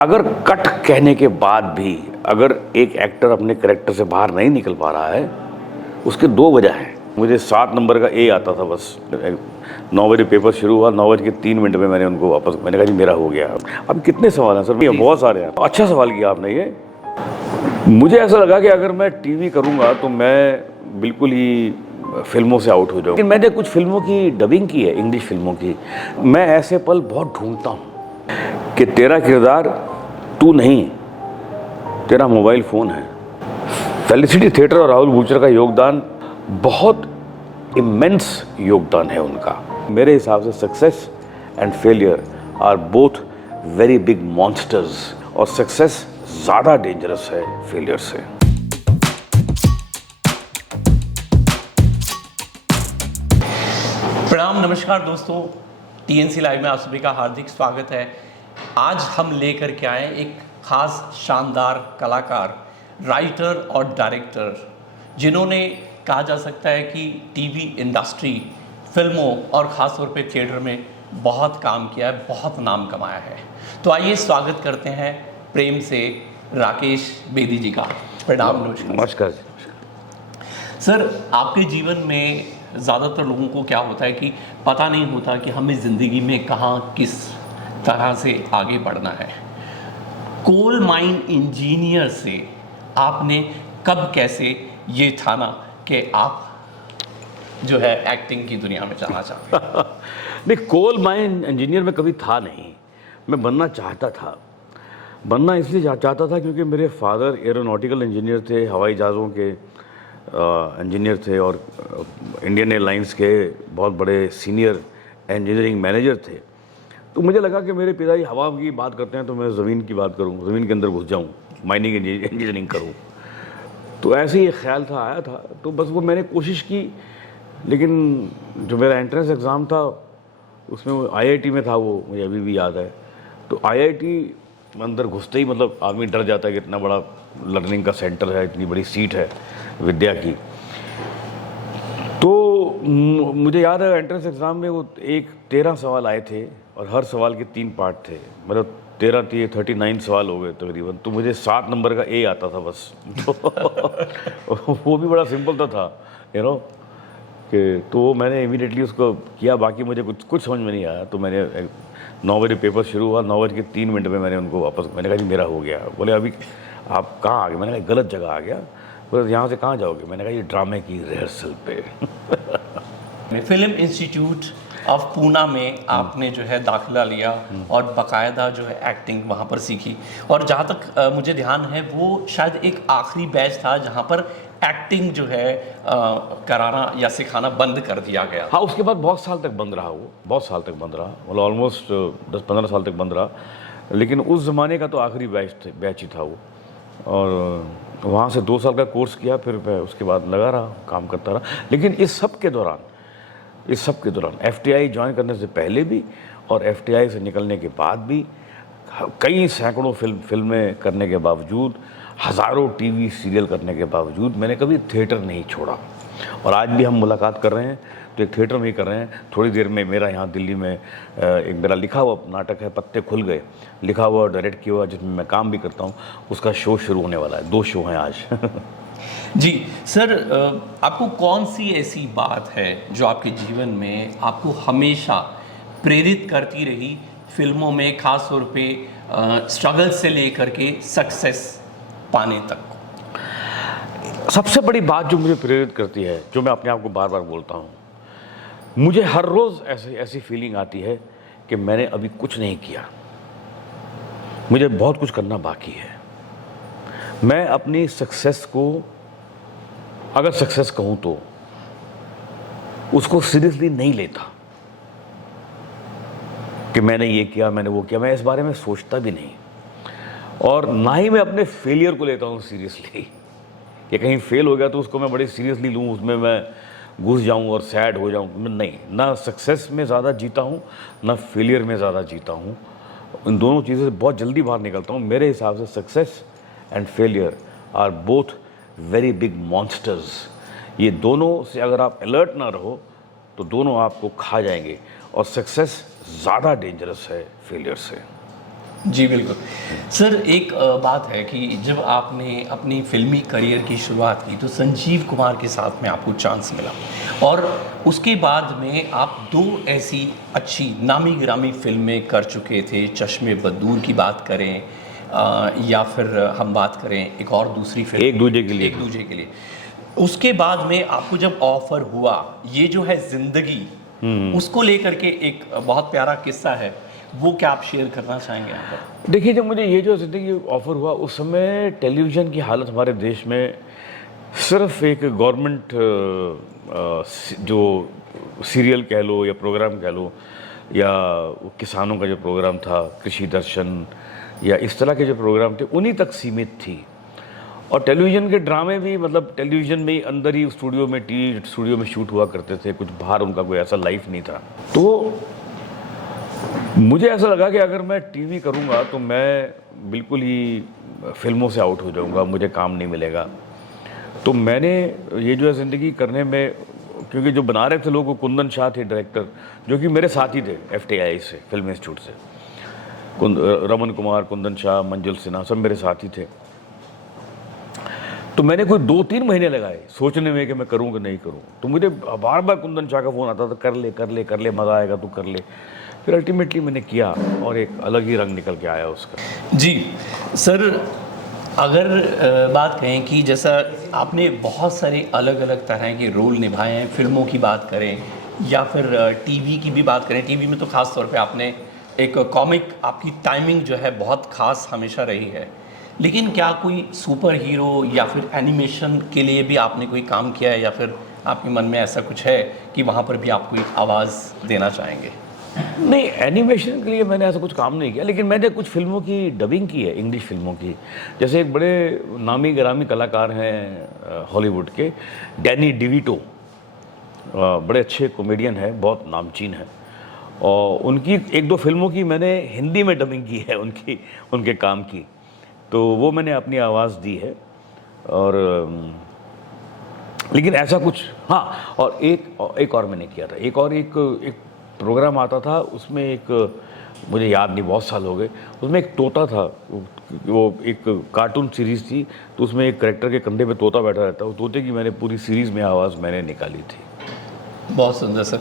अगर कट कहने के बाद भी अगर एक एक्टर अपने कैरेक्टर से बाहर नहीं निकल पा रहा है, उसके दो वजह हैं। मुझे 7 नंबर का ए आता था बस। 9 बजे पेपर शुरू हुआ, 9:03 में मैंने उनको वापस, मैंने कहा जी मेरा हो गया। अब कितने सवाल हैं सर? ये बहुत सारे हैं। अच्छा सवाल किया आपने ये। मुझे ऐसा लगा कि अगर मैं टीवी करूँगा तो मैं बिल्कुल ही फिल्मों से आउट हो जाऊँ। लेकिन मैंने कुछ फिल्मों की डबिंग की है, इंग्लिश फिल्मों की। मैं ऐसे पल बहुत ढूंढता हूँ कि तेरा किरदार तू नहीं, तेरा मोबाइल फ़ोन है। फेलिसिटी थिएटर और राहुल बूचर का योगदान बहुत इमेंस योगदान है उनका। मेरे हिसाब से success and failure are both very big monsters, और सक्सेस ज़्यादा डेंजरस है फेलियर से। प्रणाम, नमस्कार दोस्तों, टीएनसी लाइव में आप सभी का हार्दिक स्वागत है। आज हम लेकर के आए एक खास शानदार कलाकार, राइटर और डायरेक्टर, जिन्होंने कहा जा सकता है कि टीवी इंडस्ट्री, फिल्मों और ख़ास तौर पे थिएटर में बहुत काम किया है, बहुत नाम कमाया है। तो आइए स्वागत करते हैं प्रेम से राकेश बेदी जी का। प्रणाम। नमस्कार। सर, आपके जीवन में ज़्यादातर लोगों को क्या होता है कि पता नहीं होता कि हमें ज़िंदगी में कहाँ किस तरह से आगे बढ़ना है। कोल माइन इंजीनियर से आपने कब कैसे ये ठाना कि आप जो है एक्टिंग की दुनिया में जाना चाहते हैं? नहीं, कोल माइन इंजीनियर में कभी था नहीं। मैं बनना चाहता था। बनना इसलिए चाहता था क्योंकि मेरे फादर एरोनॉटिकल इंजीनियर थे, हवाई जहाज़ों के इंजीनियर थे, और इंडियन एयरलाइंस के बहुत बड़े सीनियर इंजीनियरिंग मैनेजर थे। तो मुझे लगा कि मेरे पिताजी हवा की बात करते हैं तो मैं ज़मीन की बात करूं, ज़मीन के अंदर घुस जाऊं, माइनिंग इंजीनियरिंग करूं। तो ऐसे ही एक ख्याल था, आया था, तो बस वो मैंने कोशिश की। लेकिन जो मेरा एंट्रेंस एग्ज़ाम था उसमें वो आईआईटी में था, वो मुझे अभी भी याद है। तो आईआईटी अंदर घुसते ही मतलब आदमी डर जाता है कि इतना बड़ा लर्निंग का सेंटर है, इतनी बड़ी सीट है विद्या की। तो मुझे याद है एंट्रेंस एग्ज़ाम में वो 13 सवाल आए थे और हर सवाल के 3 पार्ट थे, मतलब 39 सवाल हो गए तकरीबन। तो मुझे 7 नंबर का ए आता था बस। तो वो भी बड़ा सिंपल था यू नो कि, तो मैंने इमीडिएटली उसको किया। बाकी मुझे कुछ समझ में नहीं आया। तो मैंने 9 बजे पेपर शुरू हुआ, 9:03 में मैंने उनको वापस, मैंने कहा जी मेरा हो गया। बोले अभी आप कहाँ आ गए? मैंने कहा गलत जगह आ गया। बोले यहाँ से कहाँ जाओगे? मैंने कहा ये ड्रामे की रिहर्सल पे। फिल्म इंस्टीट्यूट ऑफ पूना में आपने जो है दाखिला लिया और बाकायदा जो है एक्टिंग वहाँ पर सीखी। और जहाँ तक मुझे ध्यान है वो शायद एक आखिरी बैच था जहाँ पर एक्टिंग जो है कराना या सिखाना बंद कर दिया गया। हाँ, उसके बाद बहुत साल तक बंद रहा, वो बहुत साल तक बंद रहा, मतलब ऑलमोस्ट 10-15 साल तक बंद रहा। लेकिन उस ज़माने का तो आखिरी बैच ही था वो। और वहाँ से 2 साल का कोर्स किया, फिर मैं उसके बाद लगा रहा, काम करता रहा। लेकिन इस सब के दौरान एफटीआई ज्वाइन करने से पहले भी और एफटीआई से निकलने के बाद भी, कई सैकड़ों फिल्में करने के बावजूद, हज़ारों टीवी सीरियल करने के बावजूद मैंने कभी थिएटर नहीं छोड़ा। और आज भी हम मुलाकात कर रहे हैं तो एक थिएटर में ही कर रहे हैं। थोड़ी देर में मेरा यहाँ दिल्ली में एक मेरा लिखा हुआ नाटक है, पत्ते खुल गए, लिखा हुआ और डायरेक्ट किया हुआ, जिसमें मैं काम भी करता हूँ। उसका शो शुरू होने वाला है। 2 शो हैं आज। जी सर, आपको कौन सी ऐसी बात है जो आपके जीवन में आपको हमेशा प्रेरित करती रही फिल्मों में, ख़ास तौर पे स्ट्रगल से लेकर के सक्सेस पाने तक? सबसे बड़ी बात जो मुझे प्रेरित करती है, जो मैं अपने आप को बार बार बोलता हूँ, मुझे हर रोज़ ऐसी फीलिंग आती है कि मैंने अभी कुछ नहीं किया, मुझे बहुत कुछ करना बाकी है। मैं अपनी सक्सेस को, अगर सक्सेस कहूँ तो, उसको सीरियसली नहीं लेता कि मैंने ये किया, मैंने वो किया। मैं इस बारे में सोचता भी नहीं, और ना ही मैं अपने फेलियर को लेता हूँ सीरियसली कि कहीं फेल हो गया तो उसको मैं बड़े सीरियसली लूँ, उसमें मैं घुस जाऊँ और सैड हो जाऊँ। नहीं, ना सक्सेस में ज़्यादा जीता हूँ, ना फेलियर में ज़्यादा जीता हूँ। इन दोनों चीज़ों से बहुत जल्दी बाहर निकलता हूँ। मेरे हिसाब से success and failure are both very big monsters. ये दोनों से अगर आप अलर्ट ना रहो तो दोनों आपको खा जाएंगे, और सक्सेस ज़्यादा डेंजरस है फेलियर से। जी बिल्कुल। सर एक बात है कि जब आपने अपनी फ़िल्मी करियर की शुरुआत की तो संजीव कुमार के साथ में आपको चांस मिला और उसके बाद में आप 2 ऐसी अच्छी नामी-गिरामी फ़िल्में कर चुके थे, चश्मे बदूर की बात करें या फिर हम बात करें एक और दूसरी फ़िल्म एक दूजे के लिए। एक दूजे के लिए। उसके बाद में आपको जब ऑफ़र हुआ, ये जो है ज़िंदगी, उसको लेकर के एक बहुत प्यारा किस्सा है, वो क्या आप शेयर करना चाहेंगे यहाँ पर? देखिए, जब मुझे ये जो ज़िंदगी ऑफ़र हुआ उस समय टेलीविज़न की हालत हमारे देश में सिर्फ एक गवर्नमेंट जो सीरियल कह लो या प्रोग्राम कह लो या किसानों का जो प्रोग्राम था, कृषि दर्शन या इस तरह के जो प्रोग्राम थे, उन्हीं तक सीमित थी। और टेलीविज़न के ड्रामे भी मतलब टेलीविज़न में ही अंदर ही स्टूडियो में टी स्टूडियो में शूट हुआ करते थे, कुछ बाहर उनका कोई ऐसा लाइफ नहीं था। तो मुझे ऐसा लगा कि अगर मैं टीवी करूंगा तो मैं बिल्कुल ही फिल्मों से आउट हो जाऊंगा, मुझे काम नहीं मिलेगा। तो मैंने ये जो है ज़िंदगी करने में, क्योंकि जो बना रहे थे लोग वो कुंदन शाह थे डायरेक्टर, जो कि मेरे साथी थे FTI से, फिल्म इंस्टीट्यूट से। रमन कुमार, कुंदन शाह, मंजुल सिन्हा सब मेरे साथी थे। तो मैंने कोई 2-3 महीने लगाए सोचने में कि मैं करूँ कि नहीं करूँ। तो मुझे बार बार कुंदन शाह का फ़ोन आता था, कर ले कर ले कर ले, मज़ा आएगा, तू कर ले। फिर अल्टीमेटली मैंने किया और एक अलग ही रंग निकल के आया उसका। जी सर, अगर बात करें कि जैसा आपने बहुत सारे अलग अलग तरह के रोल निभाए हैं, फिल्मों की बात करें या फिर टीवी की भी बात करें, टीवी में तो ख़ास तौर पे आपने एक कॉमिक, आपकी टाइमिंग जो है बहुत ख़ास हमेशा रही है। लेकिन क्या कोई सुपर हीरो या फिर एनिमेशन के लिए भी आपने कोई काम किया है या फिर आपके मन में ऐसा कुछ है कि वहाँ पर भी आप कोई आवाज़ देना चाहेंगे? नहीं, एनिमेशन के लिए मैंने ऐसा कुछ काम नहीं किया, लेकिन मैंने कुछ फिल्मों की डबिंग की है, इंग्लिश फिल्मों की। जैसे एक बड़े नामी गिरामी कलाकार हैं हॉलीवुड के, डैनी डिविटो, बड़े अच्छे कॉमेडियन हैं, बहुत नामचीन हैं। और उनकी 1-2 फिल्मों की मैंने हिंदी में डबिंग की है, उनके काम की। तो वो मैंने अपनी आवाज़ दी है। और लेकिन ऐसा कुछ, हाँ, और एक और मैंने किया था। एक प्रोग्राम आता था, उसमें एक, मुझे याद नहीं, बहुत साल हो गए, उसमें एक तोता था। वो एक कार्टून सीरीज़ थी, तो उसमें एक कैरेक्टर के कंधे पे तोता बैठा रहता है। वो तोते की मैंने पूरी सीरीज़ में आवाज़ मैंने निकाली थी। बहुत सुंदर सर।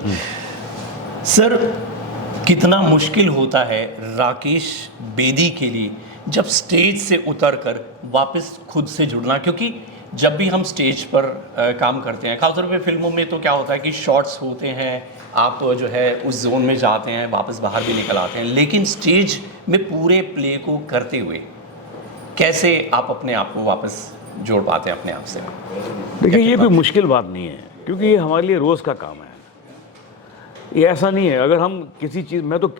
सर, कितना मुश्किल होता है राकेश बेदी के लिए जब स्टेज से उतरकर वापस खुद से जुड़ना, क्योंकि जब भी हम स्टेज पर काम करते हैं, खासतौर पे फिल्मों में, तो क्या होता है कि शॉट्स होते हैं, आप जो है उस जोन में जाते हैं, वापस बाहर भी निकल आते हैं, लेकिन स्टेज में पूरे प्ले को करते हुए कैसे आप अपने आप को वापस जोड़ पाते हैं अपने आप से? देखिए, ये कोई मुश्किल बात नहीं है, क्योंकि ये हमारे लिए रोज़ का काम है। ये ऐसा नहीं है, अगर हम किसी चीज़, मैं तो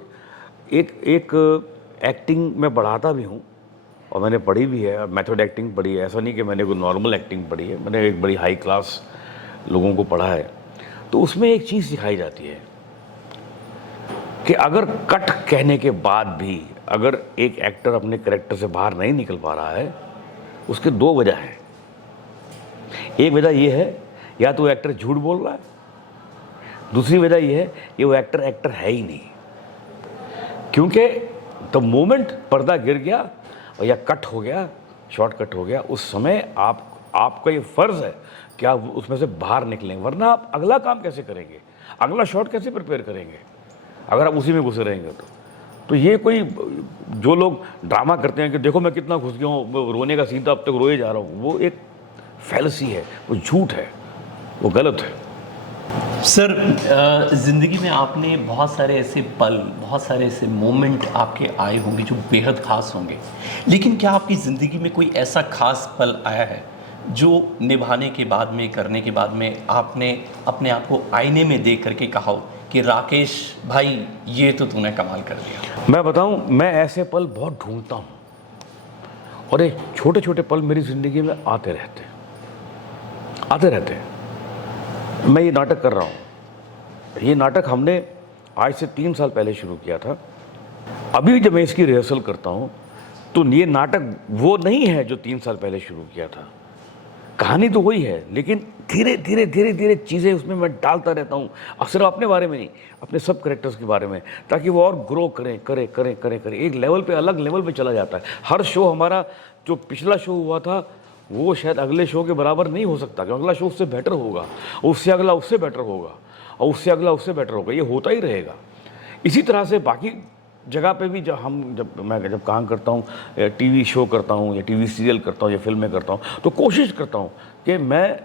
एक एक्टिंग में पढ़ाता भी हूँ और मैंने पढ़ी भी है, मेथड एक्टिंग पढ़ी है। ऐसा नहीं कि मैंने कोई नॉर्मल एक्टिंग पढ़ी है, मैंने एक बड़ी हाई क्लास लोगों को पढ़ा है। तो उसमें एक चीज़ सिखाई जाती है कि अगर कट कहने के बाद भी अगर एक एक्टर अपने कैरेक्टर से बाहर नहीं निकल पा रहा है, उसके 2 वजह हैं। एक वजह ये है, या तो वो एक्टर झूठ बोल रहा है, दूसरी वजह ये है कि वो एक्टर है ही नहीं। क्योंकि द मोमेंट पर्दा गिर गया और या कट हो गया, शॉर्ट कट हो गया, उस समय आपका ये फ़र्ज़ है कि आप उसमें से बाहर निकलेंगे, वरना आप अगला काम कैसे करेंगे, अगला शॉट कैसे प्रिपेयर करेंगे अगर आप उसी में घुसे रहेंगे। तो ये कोई, जो लोग ड्रामा करते हैं कि देखो मैं कितना घुस गया हूँ, रोने का सीन था, अब तक रोए जा रहा हूँ, वो एक फैलसी है, वो झूठ है, वो गलत है। सर, ज़िंदगी में आपने बहुत सारे ऐसे पल, बहुत सारे ऐसे मोमेंट आपके आए होंगे जो बेहद ख़ास होंगे, लेकिन क्या आपकी ज़िंदगी में कोई ऐसा ख़ास पल आया है जो निभाने के बाद में, करने के बाद में आपने अपने आप को आईने में देख करके कहा हो कि राकेश भाई, ये तो तूने कमाल कर दिया? मैं बताऊं, मैं ऐसे पल बहुत ढूंढता हूं और ये छोटे छोटे पल मेरी ज़िंदगी में आते रहते हैं। मैं ये नाटक कर रहा हूँ, ये नाटक हमने आज से 3 साल पहले शुरू किया था। अभी जब मैं इसकी रिहर्सल करता हूँ तो ये नाटक वो नहीं है जो 3 साल पहले शुरू किया था। कहानी तो वही है, लेकिन धीरे धीरे धीरे धीरे चीज़ें उसमें मैं डालता रहता हूँ, सिर्फ अपने बारे में नहीं, अपने सब कैरेक्टर्स के बारे में, ताकि वो और ग्रो करें करें करें करें करें, एक लेवल पे, अलग लेवल पे चला जाता है। हर शो हमारा, जो पिछला शो हुआ था वो शायद अगले शो के बराबर नहीं हो सकता, क्योंकि अगला शो उससे बेटर होगा, उससे अगला उससे बेटर होगा, और उससे अगला उससे बेटर होगा, ये होता ही रहेगा। इसी तरह से बाकी जगह पे भी जब मैं काम करता हूँ, टीवी शो करता हूँ या टीवी सीरियल करता हूँ या फिल्में करता हूँ, तो कोशिश करता हूँ कि मैं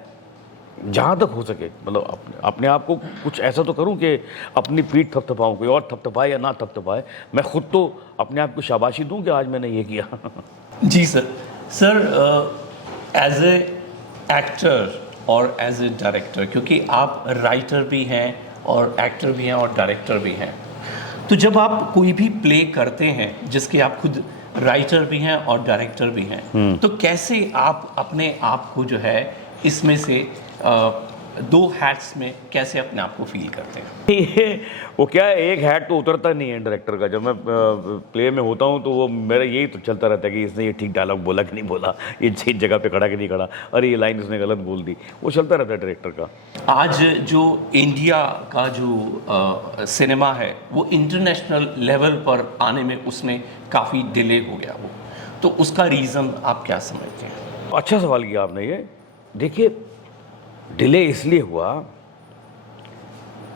जहाँ तक हो सके, मतलब अपने आप को कुछ ऐसा तो करूँ कि अपनी पीठ थपथपाऊँ, कोई और थपथपाए या ना थपथपाए, मैं खुद तो अपने आप को शाबाशी दूँ कि आज मैंने ये किया। जी sir. Sir, as a actor और एज ए डायरेक्टर, क्योंकि आप राइटर भी हैं और एक्टर भी हैं और डायरेक्टर भी हैं, तो जब आप कोई भी प्ले करते हैं जिसके आप खुद राइटर भी हैं और डायरेक्टर भी हैं, तो कैसे आप अपने आप को जो है इसमें से दो हैट्स में कैसे अपने आप को फील करते हैं? ये वो क्या है, एक हैट तो उतरता नहीं है डायरेक्टर का। जब मैं प्ले में होता हूँ तो वो मेरा यही तो चलता रहता है कि इसने ये ठीक डायलॉग बोला कि नहीं बोला, ये सही जगह पे खड़ा कि नहीं खड़ा, अरे ये लाइन इसने गलत बोल दी, वो चलता रहता है डायरेक्टर का। आज जो इंडिया का जो सिनेमा है वो इंटरनेशनल लेवल पर आने में उसमें काफ़ी डिले हो गया, वो तो उसका रीज़न आप क्या समझते हैं? अच्छा सवाल किया आपने ये। देखिए, डिले इसलिए हुआ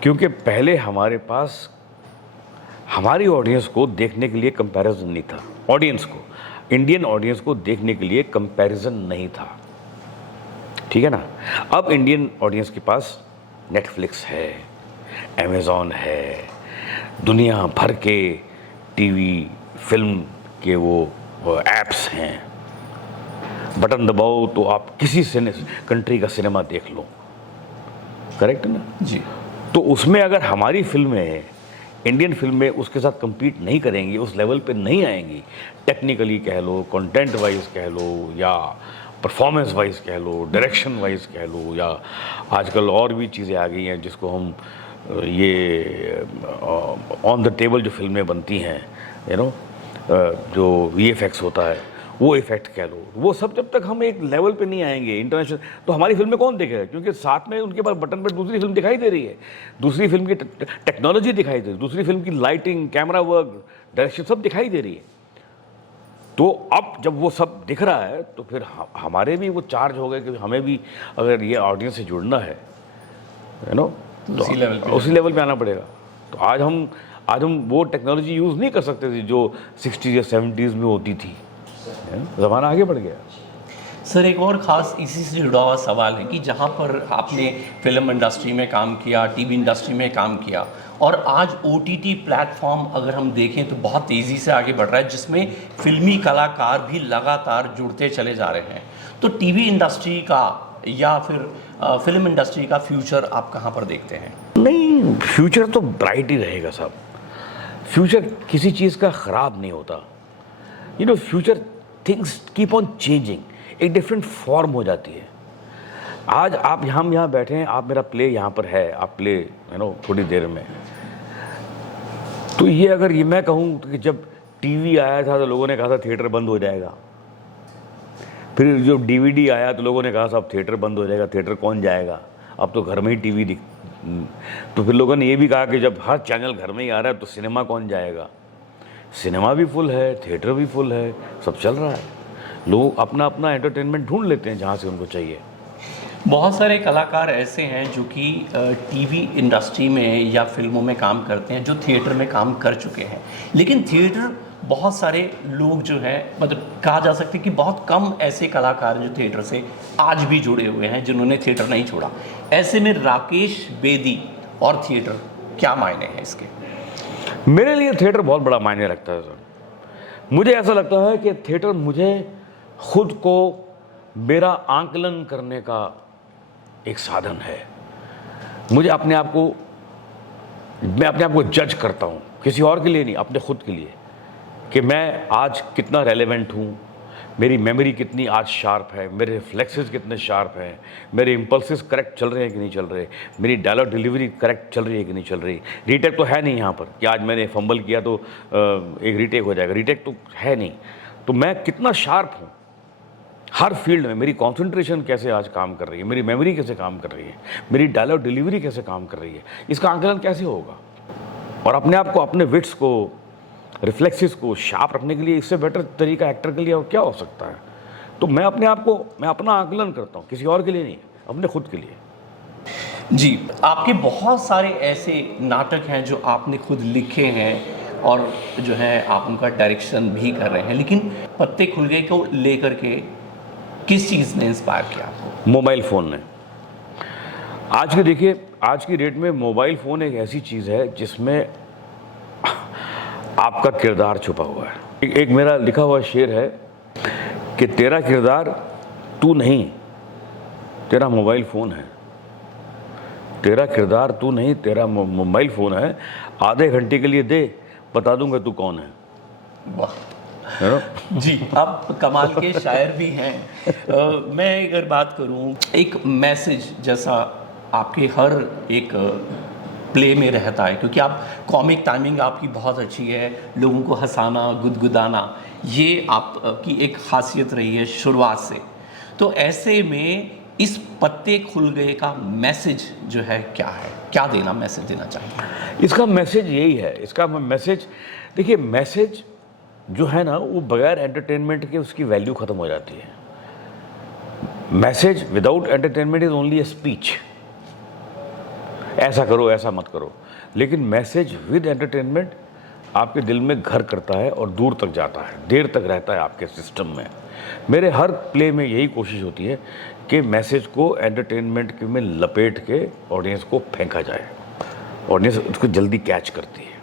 क्योंकि पहले हमारे पास हमारी ऑडियंस को देखने के लिए कंपैरिजन नहीं था, ऑडियंस को, इंडियन ऑडियंस को देखने के लिए कंपैरिजन नहीं था, ठीक है ना। अब इंडियन ऑडियंस के पास नेटफ्लिक्स है, अमेज़ॉन है, दुनिया भर के टीवी फिल्म के वो ऐप्स हैं, बटन दबाओ तो आप किसी कंट्री का सिनेमा देख लो, करेक्ट ना जी। तो उसमें अगर हमारी फिल्में, इंडियन फिल्में उसके साथ compete नहीं करेंगी, उस लेवल पे नहीं आएंगी, टेक्निकली कह लो, कंटेंट वाइज कह लो, या परफॉर्मेंस वाइज कह लो, डायरेक्शन वाइज कह लो, या आजकल और भी चीज़ें आ गई हैं जिसको हम ये ऑन द टेबल जो फिल्में बनती हैं, जो VFX होता है वो इफेक्ट कह लो, वो सब जब तक हम एक लेवल पे नहीं आएंगे इंटरनेशनल, तो हमारी फिल्में कौन देखेगा? क्योंकि साथ में उनके पास बटन पर दूसरी फिल्म दिखाई दे रही है, दूसरी फिल्म की टेक्नोलॉजी दिखाई दे रही है, दूसरी फिल्म की लाइटिंग, कैमरा वर्क, डायरेक्शन सब दिखाई दे रही है। तो अब जब वो सब दिख रहा है तो फिर हमारे भी वो चार्ज हो गए कि हमें भी अगर ये ऑडियंस से जुड़ना है, तो उसी लेवल पे आना पड़ेगा। तो आज हम वो टेक्नोलॉजी यूज़ नहीं कर सकते थे जो 60s या 70s में होती थी, ज़माना आगे बढ़ गया। सर, एक और ख़ास इसी से जुड़ा हुआ सवाल है कि जहाँ पर आपने फिल्म इंडस्ट्री में काम किया, टीवी इंडस्ट्री में काम किया, और आज OTT प्लेटफॉर्म अगर हम देखें तो बहुत तेज़ी से आगे बढ़ रहा है, जिसमें फिल्मी कलाकार भी लगातार जुड़ते चले जा रहे हैं, तो टीवी इंडस्ट्री का या फिर फिल्म इंडस्ट्री का फ्यूचर आप कहाँ पर देखते हैं? नहीं, फ्यूचर तो ब्राइट ही रहेगा साहब। फ्यूचर किसी चीज़ का ख़राब नहीं होता, future things keep on changing, एक डिफरेंट फॉर्म हो जाती है। आज हम यहाँ बैठे हैं, आप मेरा प्ले यहाँ पर है, आप प्ले थोड़ी देर में, तो ये अगर ये मैं कहूँ कि जब टीवी आया था तो लोगों ने कहा था थिएटर बंद हो जाएगा, फिर जो DVD आया तो लोगों ने कहा साहब थिएटर बंद हो जाएगा, थिएटर कौन जाएगा, अब तो घर में ही टीवी दिख, तो फिर लोगों ने ये भी कहा कि जब हर चैनल घर में ही आ रहा है तो सिनेमा कौन जाएगा। सिनेमा भी फुल है, थिएटर भी फुल है, सब चल रहा है, लोग अपना अपना एंटरटेनमेंट ढूंढ लेते हैं जहाँ से उनको चाहिए। बहुत सारे कलाकार ऐसे हैं जो कि टीवी इंडस्ट्री में या फिल्मों में काम करते हैं, जो थिएटर में काम कर चुके हैं, लेकिन थिएटर बहुत सारे लोग जो हैं, मतलब कहा जा सकता है कि बहुत कम ऐसे कलाकार जो थिएटर से आज भी जुड़े हुए हैं जिन्होंने थिएटर नहीं छोड़ा। ऐसे में राकेश बेदी और थिएटर क्या मायने हैं इसके? मेरे लिए थिएटर बहुत बड़ा मायने रखता है सर। मुझे ऐसा लगता है कि थिएटर मुझे खुद को मेरा आंकलन करने का एक साधन है। मैं अपने आप को जज करता हूँ, किसी और के लिए नहीं, अपने खुद के लिए, कि मैं आज कितना रेलेवेंट हूँ, मेरी मेमोरी कितनी आज शार्प है, मेरे रिफ्लेक्सेस कितने शार्प हैं, मेरे इम्पल्सेस करेक्ट चल रहे हैं कि नहीं चल रहे, मेरी डायलॉग डिलीवरी करेक्ट चल रही है कि नहीं चल रही। रीटेक तो है नहीं यहाँ पर कि आज मैंने फंबल किया तो एक रीटेक हो जाएगा, रीटेक तो है नहीं। तो मैं कितना शार्प हूँ हर फील्ड में मेरी कंसंट्रेशन कैसे आज काम कर रही है, मेरी मेमोरी कैसे काम कर रही है, मेरी डायलॉग डिलीवरी कैसे काम कर रही है, इसका आकलन कैसे होगा। और अपने आप को, अपने विट्स को, रिफ्लेक्सेस को शार्प रखने के लिए इससे बेटर तरीका एक्टर के लिए और क्या हो सकता है। तो मैं अपने आप को, मैं अपना आकलन करता हूँ, किसी और के लिए नहीं, अपने खुद के लिए। जी, आपके बहुत सारे ऐसे नाटक हैं जो आपने खुद लिखे हैं और जो है आप उनका डायरेक्शन भी कर रहे हैं, लेकिन पत्ते खुल गए को लेकर के किस चीज़ ने इंस्पायर किया आपको? मोबाइल फ़ोन ने। आज के देखिए, आज की डेट में मोबाइल फ़ोन एक ऐसी चीज़ है जिसमें आपका किरदार छुपा हुआ है। एक मेरा लिखा हुआ शेर है कि तेरा किरदार तू नहीं, तेरा मोबाइल फ़ोन है। तेरा किरदार तू नहीं, तेरा मोबाइल फ़ोन है। आधे घंटे के लिए दे, बता दूंगा तू कौन है। वाह, जी, आप कमाल के शायर भी हैं। मैं अगर बात करूं, एक मैसेज जैसा आपके हर एक प्ले में रहता है, क्योंकि आप कॉमिक टाइमिंग आपकी बहुत अच्छी है, लोगों को हंसाना, गुदगुदाना, ये आपकी एक खासियत रही है शुरुआत से। तो ऐसे में इस पत्ते खुल गए का मैसेज जो है क्या है, क्या देना मैसेज देना चाहिए? इसका मैसेज यही है, इसका मैसेज देखिए, मैसेज जो है ना वो बगैर एंटरटेनमेंट के उसकी वैल्यू ख़त्म हो जाती है। Message without entertainment is only a speech, ऐसा करो ऐसा मत करो। लेकिन मैसेज विद एंटरटेनमेंट आपके दिल में घर करता है और दूर तक जाता है, देर तक रहता है आपके सिस्टम में। मेरे हर प्ले में यही कोशिश होती है कि मैसेज को एंटरटेनमेंट में लपेट के ऑडियंस को फेंका जाए, ऑडियंस उसको जल्दी कैच करती है।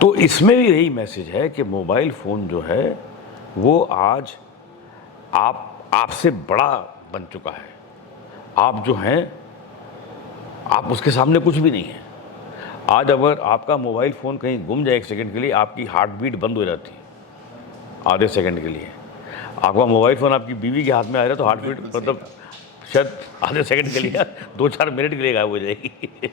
तो इसमें भी यही मैसेज है कि मोबाइल फ़ोन जो है वो आज आपसे बड़ा बन चुका है। आप जो हैं, आप उसके सामने कुछ भी नहीं है। आज अगर आपका मोबाइल फ़ोन कहीं गुम जाए एक सेकंड के लिए, आपकी हार्ट बीट बंद हो जाती है आधे सेकंड के लिए। आपका मोबाइल फ़ोन आपकी बीवी के हाथ में आ जाए तो हार्ट बीट मतलब शायद आधे सेकंड के लिए 2-4 मिनट के लिए गायब हो जाएगी।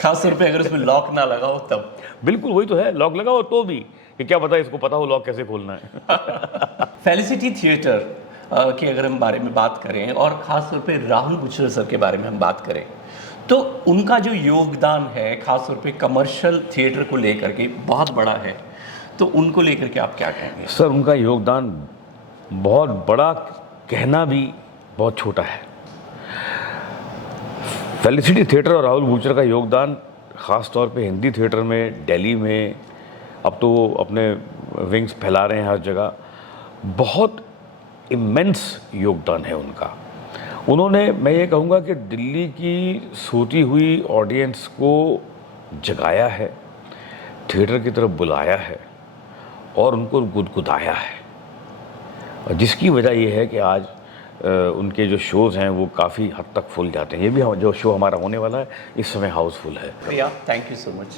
खास तौर पे अगर उसमें लॉक ना लगा हो तब। बिल्कुल वही तो है, लॉक लगा हो तो भी कि क्या पता इसको पता हो लॉक कैसे खोलना है। फेलिसिटी थिएटर की अगर हम बारे में बात करें और ख़ास तौर पे राहुल बुचर सर के बारे में हम बात करें, तो उनका जो योगदान है ख़ास तौर पे कमर्शियल थिएटर को लेकर के बहुत बड़ा है, तो उनको लेकर के आप क्या कहेंगे? सर, उनका योगदान बहुत बड़ा, कहना भी बहुत छोटा है। फेलिसिटी थिएटर और राहुल बूचर का योगदान ख़ास तौर पे हिंदी थिएटर में, दिल्ली में, अब तो वो अपने विंग्स फैला रहे हैं हर जगह, बहुत इमेंस योगदान है उनका। उन्होंने, मैं ये कहूँगा कि दिल्ली की सोती हुई ऑडियंस को जगाया है, थिएटर की तरफ बुलाया है और उनको गुदगुदाया है, और जिसकी वजह ये है कि आज उनके जो शोज़ हैं वो काफ़ी हद तक फुल जाते हैं। ये भी जो शो हमारा होने वाला है इस समय हाउसफुल है। भैया, थैंक यू सो मच।